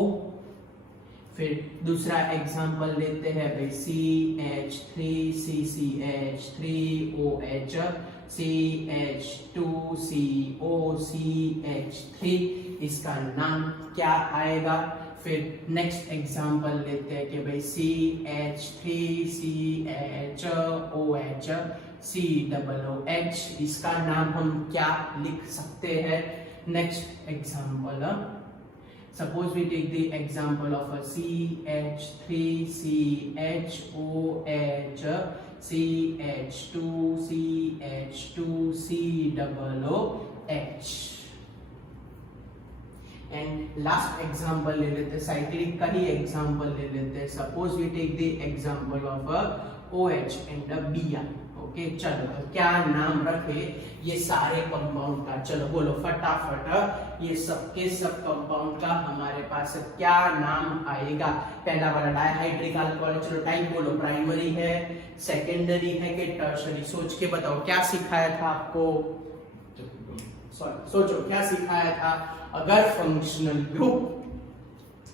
फिर दूसरा एग्जांपल लेते हैं भाई CH3 CCH3OH CH2 CO CH3। इसका नाम क्या आएगा? फिर नेक्स्ट एग्जांपल लेते हैं कि भाई CH3 CHOH COOH। इसका नाम हम क्या लिख सकते हैं? Next example, suppose we take the example of a CH3 CHOH CH2 CH2 COOH। And last example ले लेते हैं, साइक्लिक का ही एग्जांपल ले लेते हैं। Suppose we take the example of OH and Br। Okay चलो, तो क्या नाम रखे ये सारे कंपाउंड का, चलो बोलो फटाफट, ये सबके सब कंपाउंड का हमारे पास क्या नाम आएगा। पहला वाला डाइहाइड्रिक अल्कोहल, चलो टाइप बोलो, प्राइमरी है, सेकेंडरी है कि टर्शरी, सोच के बताओ क्या सिखाया था आपको, सोचो क्या सिखाया था। अगर फंक्शनल ग्रुप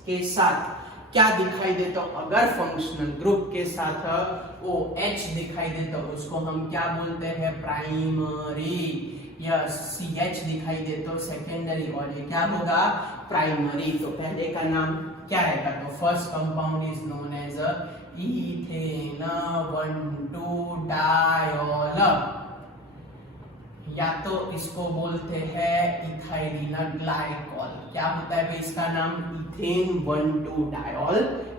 के साथ क्या दिखाई देता, अगर फंक्शनल ग्रुप के साथ OH दिखाई देता उसको हम क्या बोलते हैं, प्राइमरी, या CH दिखाई देता सेकेंडरी, और ये क्या होगा, प्राइमरी। तो पहले का नाम क्या रहेगा, तो first compound is known as ethane one two diol, या तो इसको बोलते हैं इथाइलिन ग्लाइकॉल। क्या होता है भाई इसका नाम, इथेन 1,2-डायोल।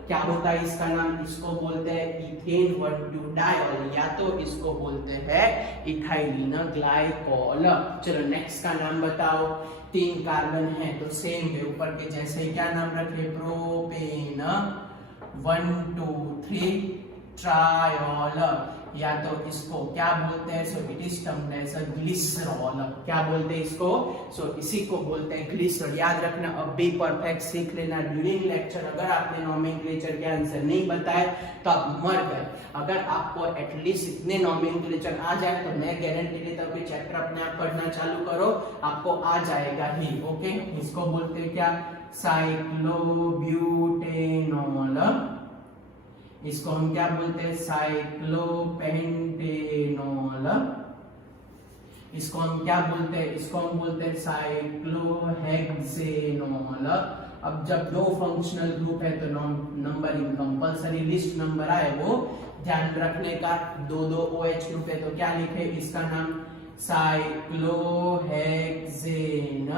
क्या होता है इसका नाम, इसको बोलते हैं इथेन 1,2-डायोल, या तो इसको बोलते हैं इथाइलिन ग्लाइकॉल। चलो नेक्स्ट का नाम बताओ। 3 कार्बन है तो सेम है ऊपर के जैसे, क्या नाम रखे, प्रोपेन 1,2,3 ट्रायोल, या तो इसको क्या बोलते हैं, so it is termed as a glycerol. क्या बोलते हैं इसको, सो इसी को बोलते हैं ग्लिसरॉल। याद रखना, अब भी परफेक्ट सीख लेना ड्यूरिंग लेक्चर। अगर आपने नोमेनक्लेचर के आंसर नहीं बताए तो आप मर गए। अगर आपको एटलीस्ट इतने नोमेनक्लेचर आ जाए तो मैं गारंटी देता हूँ कि चैप्टर अपने आप पढ़ना चालू करो, आपको आ जाएगा ही। ओके, इसको बोलते हैं क्या, साइक्लोब्यूटेनॉल, इसको हम क्या बोलते हैं, साइक्लोपेंटेनॉल, इसको हम क्या बोलते हैं, इसको हम बोलते हैं साइक्लोहेक्सेनॉल। अब जब 2 फंक्शनल ग्रुप है तो नंबरिंग कंपलसरी, लिस्ट नंबर आए वो ध्यान रखने का। 2 OH ग्रुप है तो क्या लिखे, इसका नाम साइक्लोहेक्सेन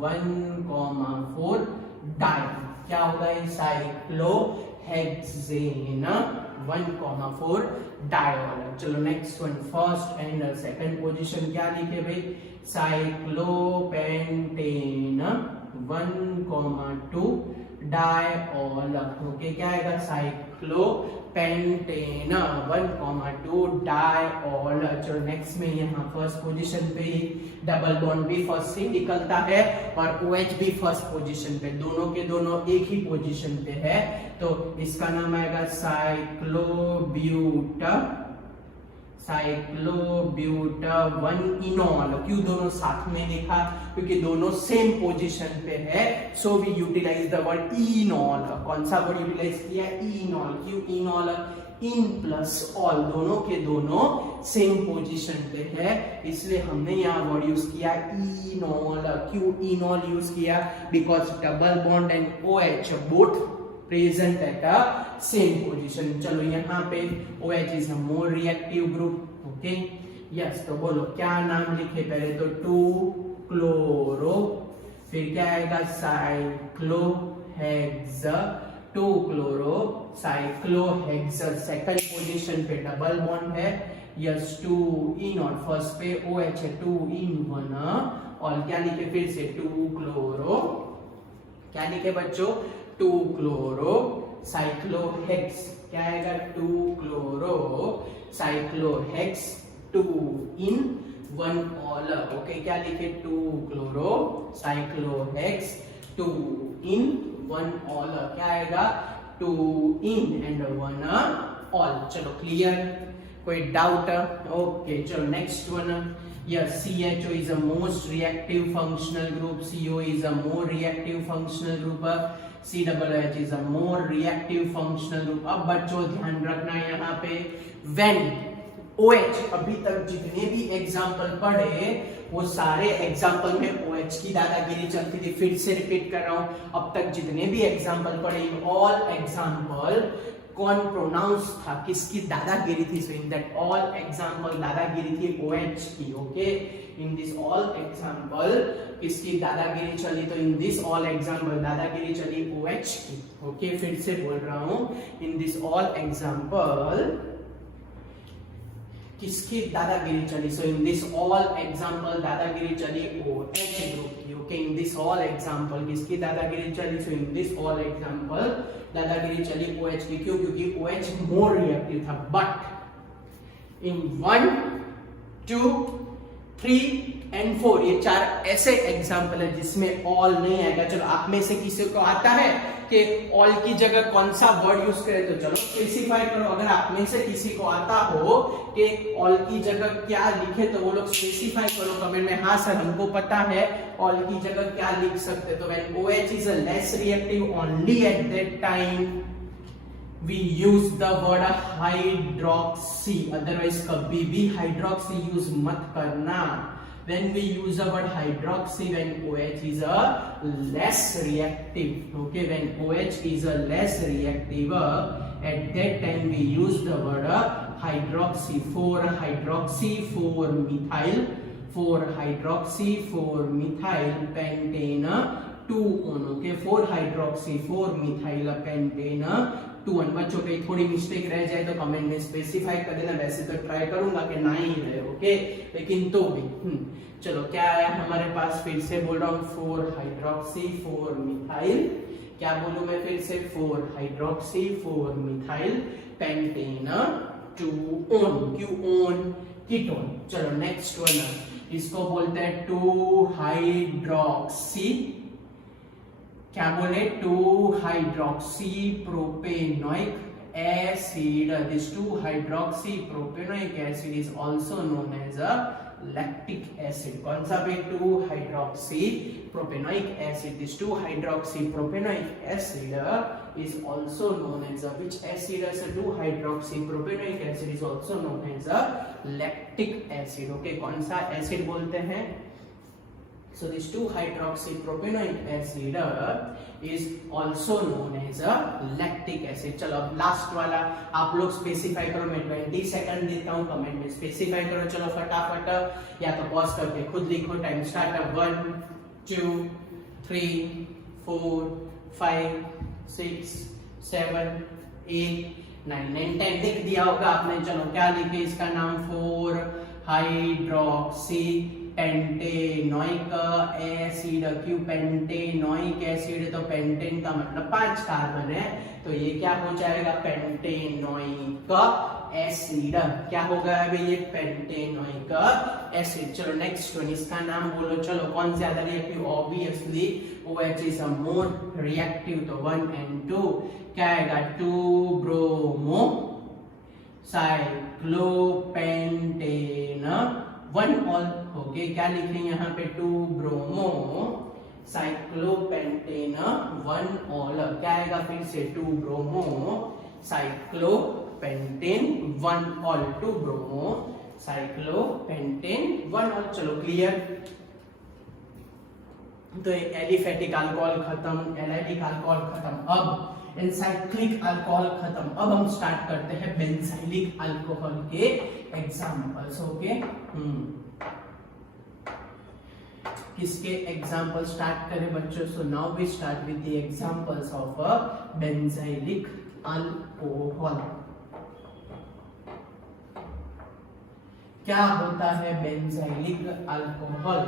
1,4 डाई। क्या होगा ये, साइक्लोहेक्सेन 1,4 डायोल। चलो next one, first and second position क्या लिखे भाई, साइक्लोपेंटेन 1,2 डायोल। ओके क्या आएगा, साइक्लोपेंटेन 1,2 डायोल। चलो नेक्स्ट में यहाँ फर्स्ट पोजीशन पे ही डबल बॉन्ड भी फर्स्ट से निकलता है और OH भी फर्स्ट पोजीशन पे, दोनों के दोनों एक ही पोजीशन पे है, तो इसका नाम आएगा साइक्लोब्यूटा-1-इनॉल। क्यों दोनों साथ में लिखा, क्योंकि दोनों सेम पोजीशन पे है, so we utilize the word enol. कौन सा वर्ड यूटिलाइज किया, इनॉल। क्यों इनॉल, इन प्लस ऑल, दोनों के दोनों सेम पोजीशन पे है, इसलिए हमने यहाँ वर्ड यूज किया इनॉल। क्यों इनॉल यूज किया, because double bond and OH both present at a same position. चलो यहाँ पे OH is a more reactive group. Okay yes, तो बोलो क्या नाम लिखे, पहले तो 2-क्लोरो, फिर क्या आएगा, साइक्लोहेक्स 2-क्लोरो साइक्लोहेक्सर। सेकंड पोजीशन पे डबल बॉन्ड है, यस 2-इनॉल, फर्स्ट पे OH है 2-in-1, और क्या लिखे फिर से 2-क्लोरो, क्या लिखे बच्चों, 2-क्लोरो साइक्लोहेक्स। क्या आएगा, 2-क्लोरो साइक्लोहेक्स 2-in-1-ऑल। ओके क्या लिखे, 2-क्लोरो साइक्लोहेक्स 2-in-1-ऑल। क्या आएगा, 2-in and 1-ऑल। चलो क्लियर, कोई डाउट, ओके चलो next one. Yes, CHO is a most reactive functional group. CO is a more reactive functional group. COOH is a more reactive functional group. अब बच्चों ध्यान रखना है यहाँ पे, when OH, अभी तक जितने भी एग्जाम्पल पढ़े वो सारे एग्जाम्पल में OH की दादागिरी चलती थी। फिर से रिपीट कर रहा हूँ, अब तक जितने भी एग्जाम्पल पढ़े, ऑल एग्जाम्पल कौन प्रोनाउंस था, किसकी दादागिरी थी, सो इन दैट ऑल एग्जांपल दादागिरी थी OH की। Okay, in this all example किसकी दादागिरी चली, तो इन दिस ऑल एग्जांपल दादागिरी चली OH की। ओके फिर से बोल रहा हूं, इन दिस ऑल एग्जांपल किसकी दादागिरी चली? सो इन दिस ऑल एग्जांपल दादागिरी चली OH ग्रुप की। Okay, in this all example किसकी दादागिरी चली? सो इन दिस ऑल एग्जांपल दादागिरी चली OH की। क्यों? क्योंकि OH मोर रिएक्टिव था। बट इन 1, 2, 3 एंड 4 ये 4 ऐसे एग्जांपल है जिसमें ऑल नहीं आएगा। चलो आप में से किसी को आता है कि ऑल की जगह कौन सा वर्ड यूज करें, तो चलो स्पेसिफाई करो। अगर आप में से किसी को आता हो कि ऑल की जगह क्या लिखे तो वो लोग स्पेसिफाई करो कमेंट में। हाँ सर हमको पता है ऑल की जगह क्या लिख सकते। तो when OH is a less reactive only at that time we use the word hydroxy, otherwise कभी भी हाइड्रोक्सी यूज मत करना। when we use the word hydroxy when OH is a less reactive, okay, when OH is a less reactive at that time we use the word hydroxy, 4-hydroxy 4-methyl 4-hydroxy 4-methyl pentane 2-on, okay, 4-hydroxy 4-methyl pentane 2-on। बच्चों कहीं थोड़ी mistake रह जाए तो comment में specify कर देना। वैसे तो ट्राई करूंगा कि ना ही रहे, ओके, लेकिन तो भी चलो क्या आया हमारे पास? फिर से बोल रहा हूँ 4-hydroxy 4-methyl, क्या बोलूं मैं फिर से? 4-hydroxy 4-methyl pentane 2-on, Q-on ketone. चलो नेक्स्ट वन, इसको बोलते हैं 2-hydroxy, क्या बोले? 2-hydroxy propanoic acid. This 2-hydroxy propanoic acid is also known as a lactic acid. कौन सा भी? 2-hydroxy propanoic acid. This 2-hydroxy propanoic acid is also known as a which acid? As a 2-hydroxy propanoic acid is also known as a lactic acid. Okay, कौन सा acid बोलते हैं? So this 2-hydroxy propanoic acid is also known as a lactic acid. चलो अब last वाला आप लोग specify करो। मैं 20 सेकंड देता हूँ, कमेंट में स्पेसिफाई करो। चलो फटाफट, या तो पॉज करके खुद लिखो। Time start. 1, 2, 3, 4, 5, 6, 7, 8, 9, 10 लिख दिया होगा आपने। चलो क्या लिखे इसका नाम? 4-hydroxy pentanoic acid. क्यों पेंटेनोइक एसिड? तो पेंटेन का मतलब 5 कार्बन है, तो ये क्या हो जाएगा? Pentanoic acid. क्या होगा अभी ये? Pentanoic acid. चलो नेक्स्ट वन, इसका नाम बोलो। चलो कौन ज्यादा reactive? Obviously OH is a more reactive, तो 1 and 2 क्या आएगा? 2-bromo cyclopentane 1-ol। ओके, क्या लिखेंगे यहाँ पे? 2-bromo cyclopentane 1-ol। क्या आएगा फिर से? 2-bromo cyclopentane 1-ol, 2-bromo cyclopentane 1-ol। चलो क्लियर। तो एलिफेटिक अल्कोहल खत्म, एलाइटिक अल्कोहल खत्म, अब एनसाइक्लिक अल्कोहल खत्म। अब हम स्टार्ट करते हैं बेंजाइलिक अल्कोहल के एग्जांपल्स। ओके, किसके एग्जांपल स्टार्ट करें बच्चों? So now we start with the examples of benzylic alcohol. क्या होता है बेंजाइलिक अल्कोहल?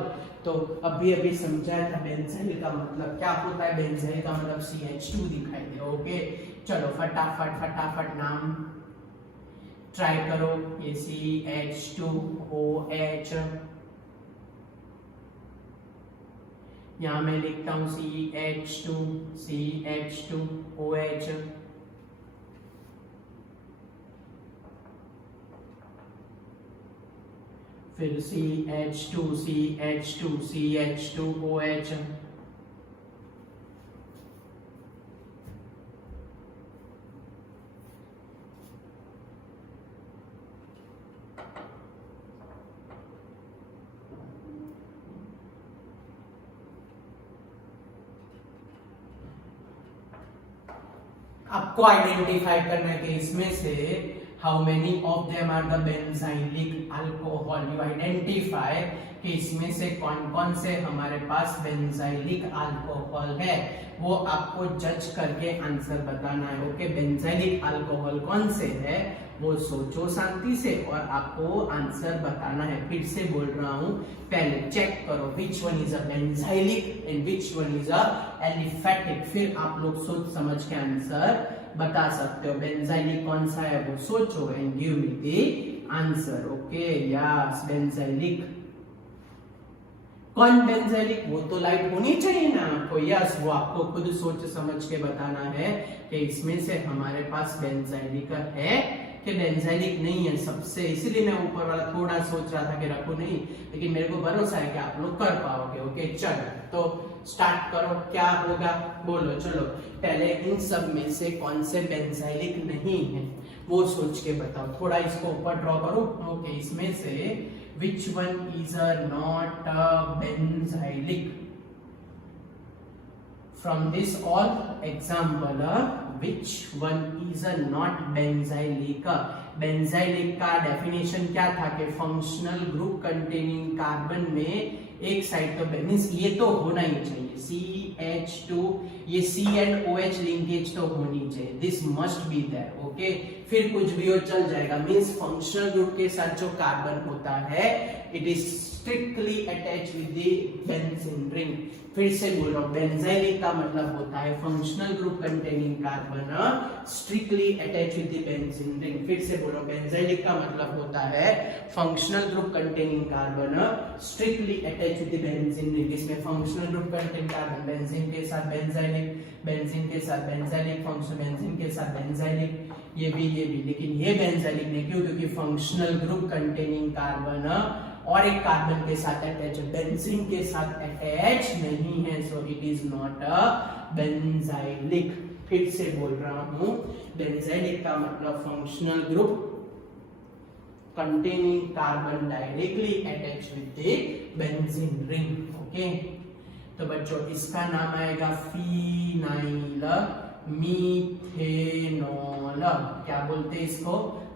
तो अभी अभी समझाया था बेंजाइल का मतलब क्या होता है। बेंजाइल का मतलब CH2 दिखाई दे। ओके, चलो फटाफट नाम ट्राई करो। ये CH2OH, यहां मैं लिखता हूं CH2OH। फिर CH2OH, आपको आइडेंटिफाई करना है कि इसमें से how many of them are the benzylic alcohol. You identify कि इसमें से कौन कौन से हमारे पास बेंजाइलिक अल्कोहल है, वो आपको जज करके आंसर बताना है। ओके, बेंजाइलिक अल्कोहल कौन से है वो सोचो शांति से और आपको आंसर बताना है। फिर से बोल रहा हूँ, पहले चेक करो which one is a benzylic and which one is a aliphatic, फिर आप लोग सोच समझ के आंसर बता सकते हो। बेंजाइलिक कौन सा है वो सोचो and give me the answer. Okay, yes benzylic. कौन बेंजाइलिक, वो तो लाइट होनी चाहिए ना आपको। यस, वो आपको खुद सोच समझ के बताना है कि इसमें से हमारे पास बेंजाइलिक है कि बेंजाइलिक नहीं है सबसे। इसलिए मैं ऊपर वाला थोड़ा सोच रहा था कि रखो नहीं, लेकिन मेरे को भरोसा है कि आप लोग कर पाओगे। ओके चलो, तो स्टार्ट करो, क्या होगा बोलो। चलो पहले इन सब में से कौन से बेंजाइलिक नहीं है वो सोच के बताओ। थोड़ा इसको ऊपर ड्रॉ करो। ओके, इसमें से which one is not benzylic? From this all example, which one is not benzylic? Benzylic का डेफिनेशन क्या था कि फंक्शनल ग्रुप कंटेनिंग कार्बन में एक साइड तो मींस ये तो होना ही चाहिए CH2, ये C एंड OH लिंकेज तो होनी चाहिए, this must be there. Okay, फिर कुछ भी हो चल जाएगा। मींस फंक्शनल ग्रुप के साथ जो कार्बन होता है it is strictly attached with the benzene ring. फिर से बोल रहा हूं, बेंजाइलिक का मतलब होता है functional group containing carbon strictly attached with the benzene ring. फिर से बोलो, बेंजाइलिक का मतलब होता है functional group containing carbon strictly attached with the benzene ring. इसमें functional group containing carbon benzene के साथ बेंजाइलिक, बेंजीन के साथ बेंजाइलिक, फंक्शन बेंजीन के साथ बेंजाइलिक, ये भी, लेकिन ये बेंजाइलिक नहीं। क्यों? क्योंकि फंक्शनल ग्रुप कंटेनिंग कार्बन और एक कार्बन के साथ अटैच, बेंजीन के साथ अटैच नहीं है, so it is not a benzylic. फिर से बोल रहा हूं, बेंजाइलिक का मतलब functional group containing carbon directly attached with the benzene ring। Okay, तो बच्चों इसका नाम आएगा फिनाइल मीथेनॉल। क्या बोलते हैं इसको?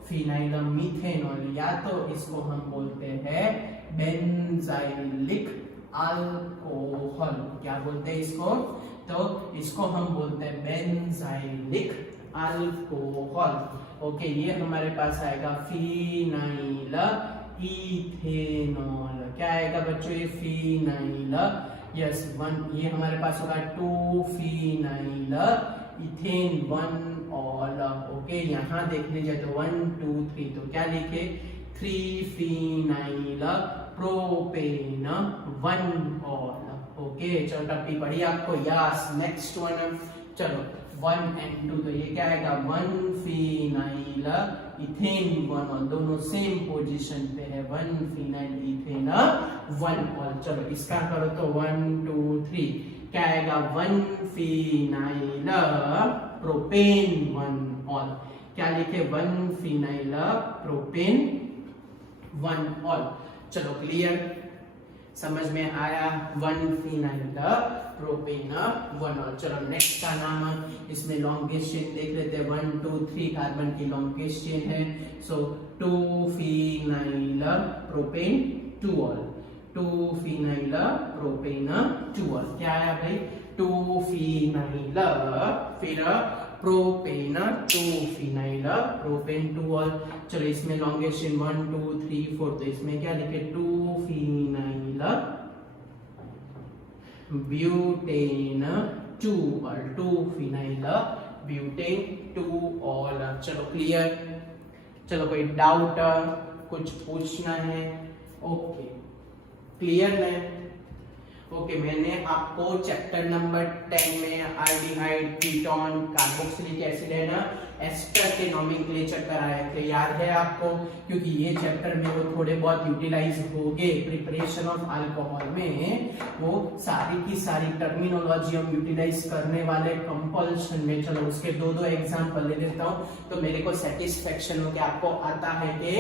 फिनाइल मीथेनॉल, या तो इसको हम बोलते हैं बेंजाइलिक अल्कोहल। क्या बोलते हैं इसको? तो इसको हम बोलते हैं बेंजाइलिक अल्कोहल। ओके, ये हमारे पास आएगा फिनाइल इथेनॉल। क्या आएगा बच्चों? ये फिनाइल, यस वन, ये हमारे पास होगा 2 फिनाइल इथेन 1 ऑल। ओके, यहाँ देखने जाए तो 1 2 3, तो क्या लिखे? 3 फिनाइल प्रोपेन 1 ऑल। ओके, चलो टप्पी पढ़ी आपको। यस, नेक्स्ट वन, चलो 1 एंड 2, तो ये क्या आएगा? 1 फिनाइल इथेन 1 ऑल, दोनों सेम पोजीशन पे है, 1 फिनाइल इथेन 1 ऑल। चलो इसका करो तो 1 2 3, क्या आएगा? 1 फिनाइल प्रोपेन 1 ऑल। क्या लिखे? 1 फिनाइल प्रोपेन 1 ऑल। चलो क्लियर, समझ में आया? 1 फिनाइल प्रोपेन 1 ऑल। चलो नेक्स्ट का नाम, इसमें लॉन्गेस्ट चेन देख लेते हैं। 1 2 3 कार्बन की लॉन्गेस्ट चेन है, सो 2 phenyl propane 2 all, 2 phenyl propane 2 all. क्या आया भाई? 2 फिनाइल फिर प्रोपेन 2 फिनाइल प्रोपेन 2 ऑल। चलो इसमें लॉन्गेस्ट चेन 1 2 3 4, तो इसमें क्या लिखे? 2 phenyl butane 2 all, 2 phenyl butane 2 all. चलो क्लियर, चलो कोई डाउट, कुछ पूछना है? ओके क्लियर है। ओके, मैंने आपको चैप्टर नंबर 10 में आल्डिहाइड, कीटोन, कार्बोक्सिलिक एसिड है ना, एस्टर के नोमेनक्लेचर कराए थे, याद है आपको? क्योंकि ये चैप्टर में वो थोड़े बहुत यूटिलाइज हो गए। प्रिपरेशन ऑफ अल्कोहल में वो सारी की सारी टर्मिनोलॉजी हम यूटिलाइज करने वाले कंपल्शन में। चलो उसके 2 एग्जांपल ले लेता हूँ, तो मेरे को सेटिस्फेक्शन हो कि आपको आता है कि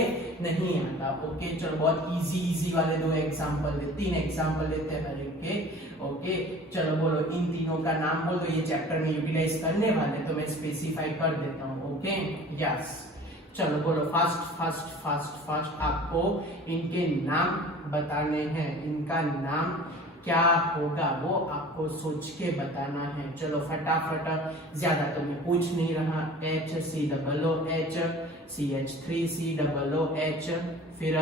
नहीं आता। ओके, चलो बहुत इजी वाले 2 एग्जांपल ले, 3 एग्जांपल लेते हैं हर एक के। ओके, चलो बोलो इन तीनों का नाम बोल दो, ये चैप्टर में यूटिलाइज करने वाले, तो मैं स्पेसिफाई कर देता हूँ। ओके, यस, चलो बोलो फास्ट आपको इनके नाम बताने हैं। इनका नाम क्या होगा वो आपको सोच के बताना है। चलो फटाफट, ज्यादा तो मैं पूछ नहीं रहा। HCOOH CH3COOH, फिर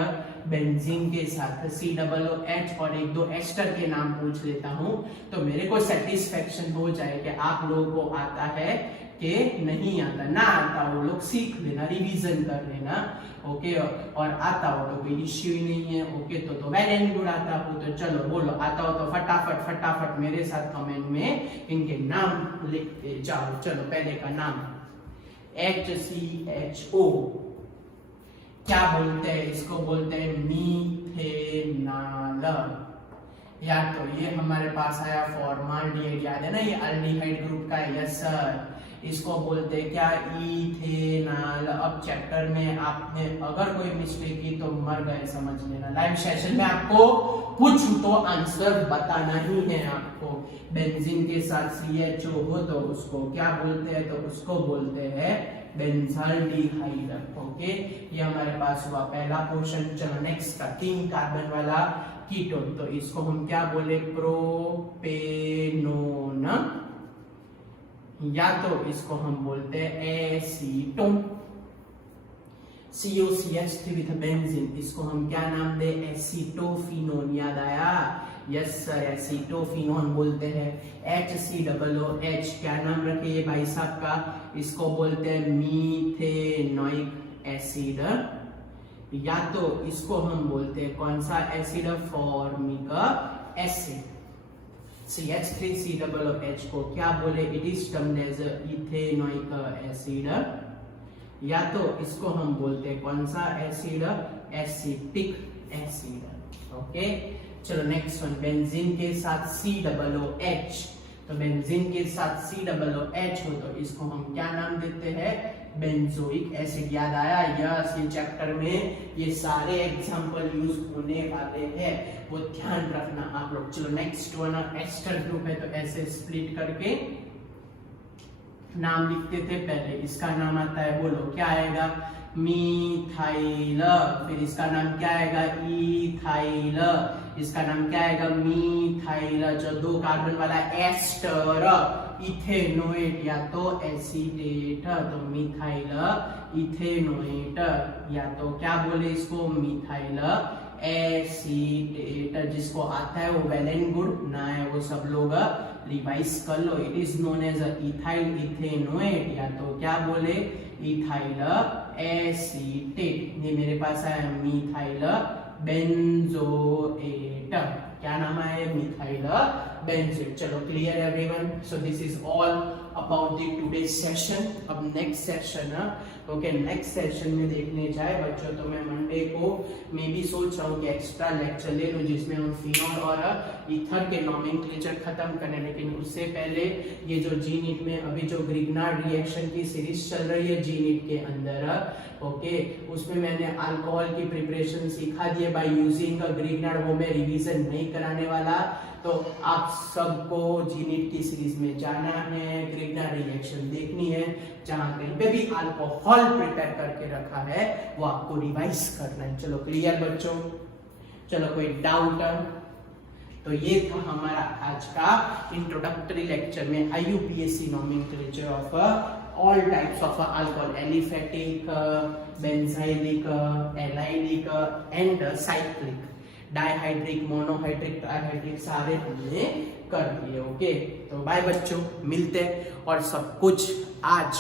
बेंजीन के साथ COOH और एक दो एस्टर के नाम पूछ लेता हूं तो मेरे को सेटिस्फेक्शन हो जाए कि आप लोगों को आता है कि नहीं आता। ना आता वो लोग सीख लेना, रिवीजन कर लेना, ओके। और आता हो तो कोई इश्यू ही नहीं है, ओके। तो वेल एंड गुड आता हो तो चलो बोलो, आता हो तो फटाफट फटाफट मेरे साथ कमेंट में इनके नाम लिखते जाओ। चलो पहले का नाम HCHO, क्या बोलते हैं इसको? बोलते हैं मीथेनॉल। या तो ये हमारे पास आया फॉर्माल्डिहाइड, याद है ना, ये अल्डिहाइड ग्रुप का है, यस सर। इसको बोलते हैं क्या? इथेनॉल। अब चैप्टर में आपने अगर कोई मिस्टेक की तो मर गए, समझ लेना। लाइव सेशन में आपको पूछूं तो आंसर बताना ही है आपको। बेंजीन के साथ CHO हो तो उसको क्या बोलते हैं? तो उसको बोलते हैं बेंजाल्डिहाइड, ओके। ये हमारे पास हुआ पहला क्वेश्चन। चलो नेक्स्ट का 3 कार्बन वाला कीटोन, तो इसको हम क्या बोले? प्रोपेनोन, या तो इसको हम बोलते हैं एसीटोन। COCH3 विथ बेंजीन, इसको हम क्या नाम दे? एसीटोफिनोन। याद आया? यस सर, एसीटोफिनोन बोलते हैं। HCOOH क्या नाम रखे ये भाई साहब का? इसको बोलते हैं मीथेनोइक एसिड, या तो इसको हम बोलते हैं कौन सा एसिड? Formic acid. CH3COOH को क्या बोले? It is termed as ethanoic acid, या तो इसको हम बोलते हैं कौन सा एसिड? Acetic acid, okay. चलो नेक्स्ट वन, बेंजीन के साथ COOH, तो बेंजीन के साथ COOH हो तो इसको हम क्या नाम देते हैं? Benzoic acid. याद आया? यस, ये चैप्टर में ये सारे एग्जांपल यूज होने वाले हैं, वो ध्यान रखना आप लोग। चलो नेक्स्ट वन, एस्टर ग्रुप है तो ऐसे स्प्लिट करके नाम लिखते थे पहले। इसका नाम आता है, बोलो क्या आएगा? मीथाइल। फिर इसका नाम क्या आएगा? इथाइल। इसका नाम क्या आएगा? मीथाइल। जो 2 कार्बन वाला एस्टर, इथेनोएट या तो एसीटेट, तो मिथाइल इथेनोएट, या तो क्या बोले इसको? Methyl acetate. जिसको आता है वो वेल एंड गुड, ना है वो सब लोग रिवाइज कर लो। It is known as ethyl ethanoate, या तो क्या बोले? Ethyl acetate. ये मेरे पास आया मिथाइल बेंजोएट। क्या नाम है? Methyl benzoate. चलो clear everyone? So this is all about the today session. अब next session, okay, next session में देखने जाए बच्चों तो मैं मंडे को मैं भी सोच रहा हूँ कि एक्स्ट्रा लेक्चर ले लूँ जिसमें हम फिनॉल और ईथर के नोमेनक्लेचर खत्म करें। लेकिन उससे पहले ये जो जीनीट में अभी जो ग्रिग्नार्ड रिएक्शन की सीरीज चल रही है जीनीट के अंदर, ओके, उसमें मैंने अल्कोहल की प्रिपरेशन सिखा दी है बाय यूजिंग ग्रिग्नार्ड, वो मैं रिवीजन नहीं कराने वाला। तो आप सबको जीनीट की सीरीज में जाना है, ग्रिग्नार्ड रिएक्शन देखनी है, जहां कहीं पे भी अल्कोहल प्रिपेयर करके रखा है वो आपको रिवाइज करना है। चलो क्लियर बच्चों? चलो कोई डाउट? तो ये था हमारा आज का इंट्रोडक्टरी लेक्चर में IUPAC nomenclature of all types of alcohol, aliphatic, benzylic, allylic and cyclic, dihydric, monohydric, trihydric, सारे हमने कर दिए, ओके। तो बाय बच्चों, मिलते हैं। और सब कुछ आज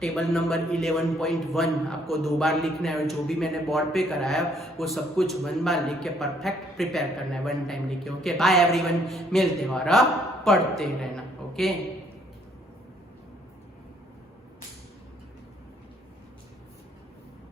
टेबल नंबर 11.1 आपको 2 बार लिखना है, और जो भी मैंने बोर्ड पे कराया वो सब कुछ 1 बार लिख के परफेक्ट प्रिपेयर करना है, 1 टाइम लिख के, ओके। बाय एवरीवन, मिलते हैं और पढ़ते रहना, ओके।